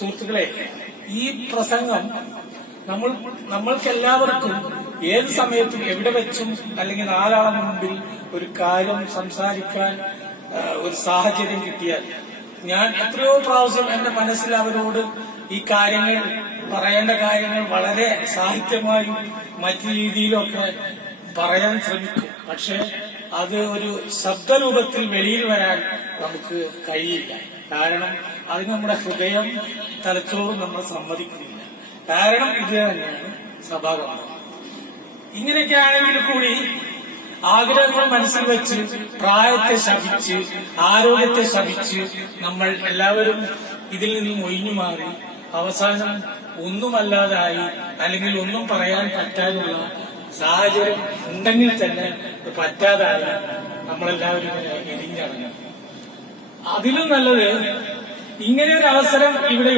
സുഹൃത്തുക്കളെ, ഈ പ്രസംഗം നമ്മൾക്കെല്ലാവർക്കും ഏത് സമയത്തും എവിടെ വെച്ചും അല്ലെങ്കിൽ നാലാളെ മുമ്പിൽ ഒരു കാര്യം സംസാരിക്കാൻ ഒരു സാഹചര്യം കിട്ടിയാൽ ഞാൻ എത്രയോ പ്രാവശ്യം എന്റെ മനസ്സിൽ അവരോട് ഈ കാര്യങ്ങൾ പറയേണ്ട കാര്യങ്ങൾ വളരെ സാഹിത്യമായും മറ്റു രീതിയിലൊക്കെ പറയാൻ ശ്രമിക്കും. പക്ഷെ അത് ഒരു ശബ്ദരൂപത്തിൽ വെളിയിൽ വരാൻ നമുക്ക് കഴിയില്ല. കാരണം അത് നമ്മുടെ ഹൃദയം തലച്ചോറും നമ്മൾ സമ്മതിക്കുന്നില്ല. കാരണം ഇത് തന്നെയാണ് സഭാകമ്പം. ഇങ്ങനെയൊക്കെ ആണെങ്കിൽ കൂടി ആഗ്രഹങ്ങൾ മനസ്സിൽ വെച്ച് പ്രായത്തെ ശപിച്ച് ആരോഗ്യത്തെ ശപിച്ച് നമ്മൾ എല്ലാവരും ഇതിൽ നിന്നും ഒഴിഞ്ഞു മാറി അവസാനം ഒന്നുമല്ലാതായി അല്ലെങ്കിൽ ഒന്നും പറയാൻ പറ്റാനുള്ള സാഹചര്യം ഉണ്ടെങ്കിൽ തന്നെ പറ്റാതായി നമ്മളെല്ലാവരും എരിഞ്ഞിറങ്ങും. അതിലും നല്ലത് ഇങ്ങനെ ഒരു അവസരം ഇവിടെ